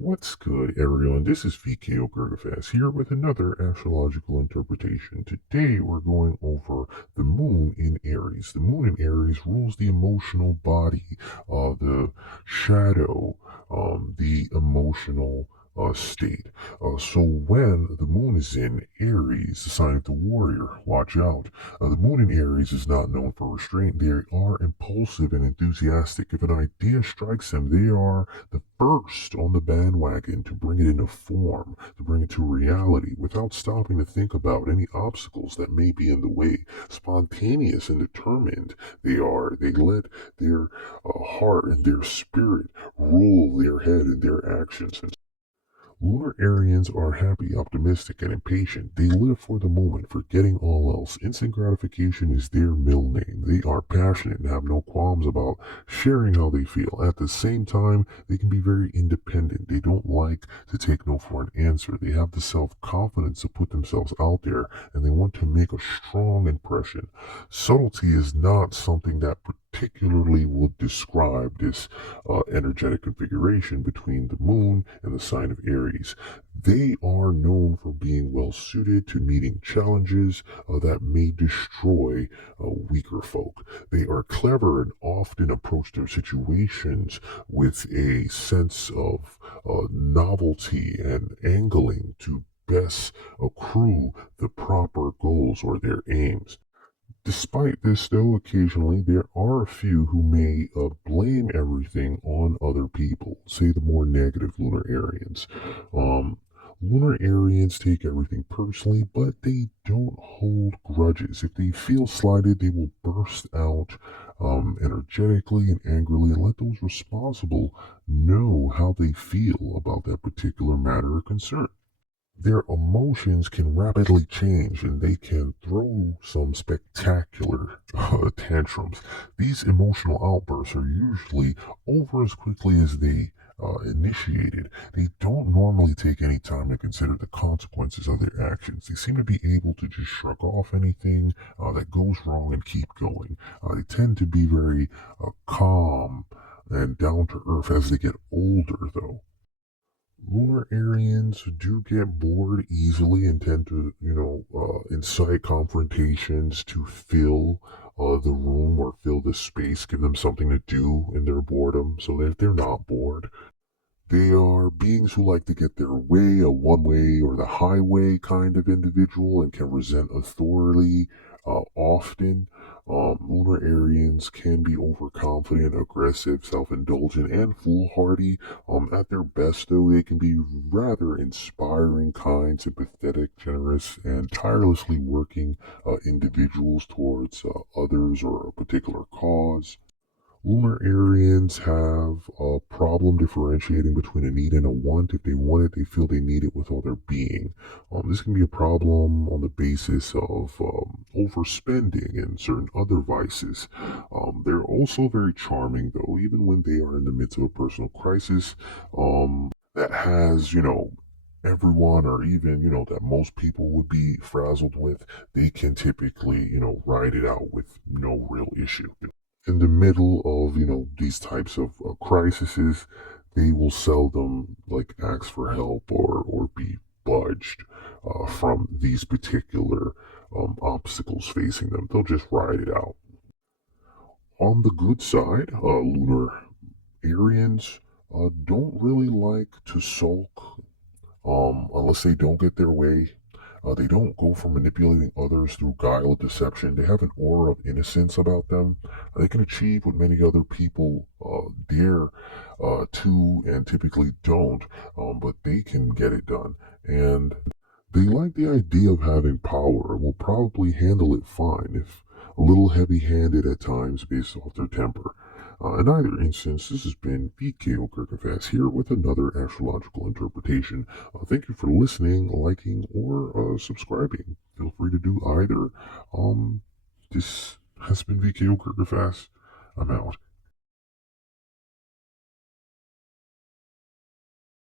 What's good, everyone? This is V.K.O here with another astrological interpretation. Today, we're going over the moon in Aries. The moon in Aries rules the emotional body, the shadow, the emotional state. So when the moon is in Aries, the sign of the warrior, watch out. The moon in Aries is not known for restraint. They are impulsive and enthusiastic. If an idea strikes them, they are the first on the bandwagon to bring it into form, to bring it to reality, without stopping to think about any obstacles that may be in the way. Spontaneous and determined they are. They let their heart and their spirit rule their head and their actions. Lunar Aryans are happy, optimistic, and impatient. They live for the moment, forgetting all else. Instant gratification is their middle name. They are passionate and have no qualms about sharing how they feel. At the same time, they can be very independent. They don't like to take no for an answer. They have the self-confidence to put themselves out there, and they want to make a strong impression. Subtlety is not something that particularly would describe this energetic configuration between the moon and the sign of Aries. They are known for being well suited to meeting challenges that may destroy weaker folk. They are clever and often approach their situations with a sense of novelty and angling to best accrue the proper goals or their aims. Despite this, though, occasionally there are a few who may blame everything on other people, say the more negative lunar Aryans. Um, Lunar Aryans take everything personally, but they don't hold grudges. If they feel slighted, they will burst out energetically and angrily and let those responsible know how they feel about that particular matter or concern. Their emotions can rapidly change and they can throw some spectacular tantrums. These emotional outbursts are usually over as quickly as they initiated. They don't normally take any time to consider the consequences of their actions. They seem to be able to just shrug off anything that goes wrong and keep going. They tend to be very calm and down to earth as they get older, though. Lunar Aryans do get bored easily and tend to, incite confrontations to fill the room or fill the space, give them something to do in their boredom so that they're not bored. They are beings who like to get their way, a one way or the highway kind of individual, and can resent authority often. Lunar Aryans can be overconfident, aggressive, self indulgent, and foolhardy. At their best, though, they can be rather inspiring, kind, sympathetic, generous, and tirelessly working individuals towards others or a particular cause. Lunar Aryans have a problem differentiating between a need and a want. If they want it, they feel they need it with all their being. This can be a problem on the basis of overspending and certain other vices. They're also very charming, though, even when they are in the midst of a personal crisis that has, everyone or even, that most people would be frazzled with. They can typically, ride it out with no real issue in the middle of these types of crises, they will seldom like ask for help or be budged from these particular obstacles facing them. They'll just ride it out. On the good side, lunar Aryans don't really like to sulk unless they don't get their way. They don't go for manipulating others through guile or deception. They have an aura of innocence about them. They can achieve what many other people dare to and typically don't, but they can get it done. And they like the idea of having power and will probably handle it fine, if a little heavy handed at times based off their temper. In either instance, this has been V.K.O here with another astrological interpretation. Thank you for listening, liking, or subscribing. Feel free to do either. This has been V.K.O I'm out.